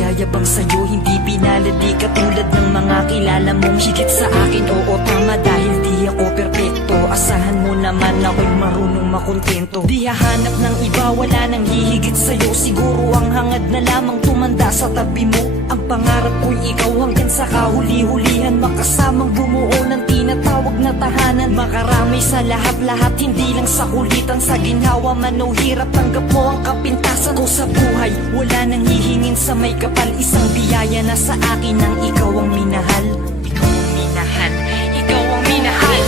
nagyayabang sa'yo, hindi pinalad, di katulad ng mga kilala mong higit sa akin. Oo, tama, dahil di ako perpekto. Asahan mo naman ako'y marunong makontento. Di hahanap ng iba, wala nang hihigit sa'yo. Siguro ang hangad na lamang tumanda sa tabi mo. Ang pangarap ko'y ikaw hanggang sa kahuli-hulihan, makasamang bumuo ng tinatawag na tahanan. Makarami sa lahat-lahat, hindi lang sa kulitan. Sa ginhawa man o hirap, tanggap mo ang kapintasan ko sa buhay. Wala nang hihingin sa may kapal, isang biyaya na sa akin ang ikaw ang minahal. Ikaw ang minahal, ikaw ang minahal.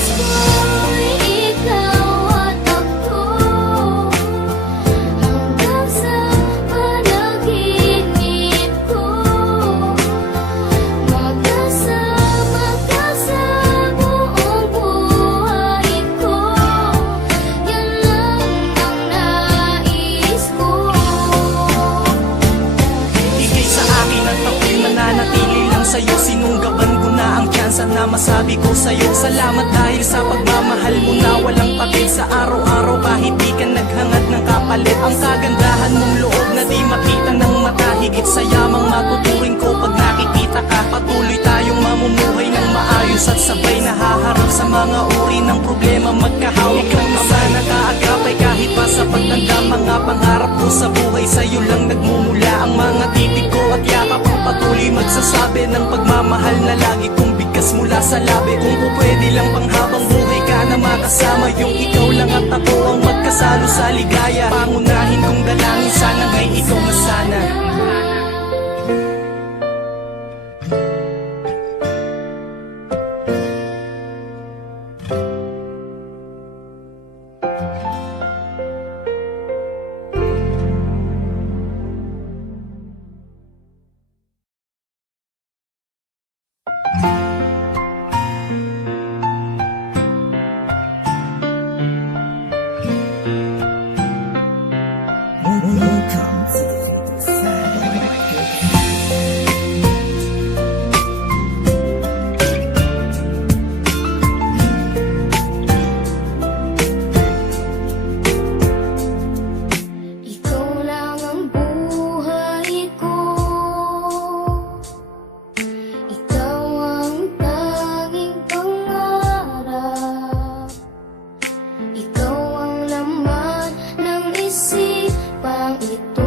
Sa'yo, sinunggaban ko na ang tsansa na masabi ko sa'yo. Salamat dahil sa pagmamahal mo na walang pagil. Sa araw-araw kahit di ka naghangad ng kapalit. Ang kagandahan mong loob na di makita ng mata. Higit sa yamang matuturing ko pag nakikita ka. Patuloy tayong mamumuhay ng maayos at sabay nahaharap sa mga uri ng problema. Magkahawak ng ama na kaagapay kahit pa sa pagtanda. Mga pangarap ko sa buhay sa'yo lang nagmumula. Ang mga titig ko at yakap ang patuloy magsasabi ng pagmamahal na lagi kong bigkas mula sa labi. Kung po pwede lang panghabang buhay ka na makasama, yung ikaw lang at ako ang magkasalo sa ligaya. Pangunahin kong dalangin, sana ngay ikaw na sana. Ikaw ang laman ng isipang ito.